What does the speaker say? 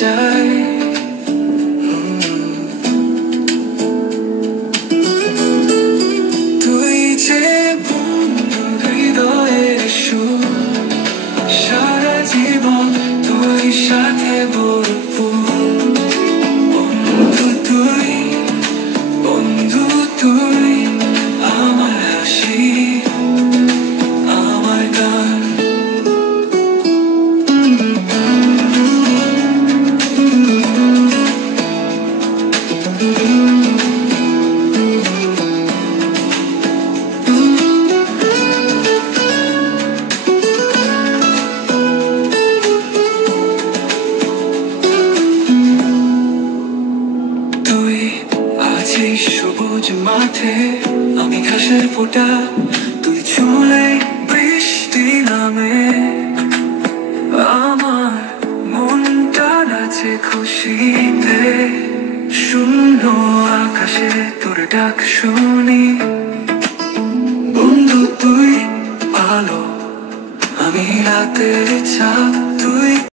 চাই। তুই যে বন্ধু হৃদয়ের সুর, সারা জীবন তুই সাথে ভরপুর। বন্ধু তুই, বন্ধু তুই, আমার হাসি, আমার গান। তুই আছিস সবুজ মাঠে, আমি ঘাসের ফোঁটা, তুই চলে বৃষ্টি নামে। আমার মনটা নাচে খুশিতে, শূন্য আকাশে তোর ডাক শুনি। বন্ধু তুই আলো, আমি রাতের চাঁদ। তুই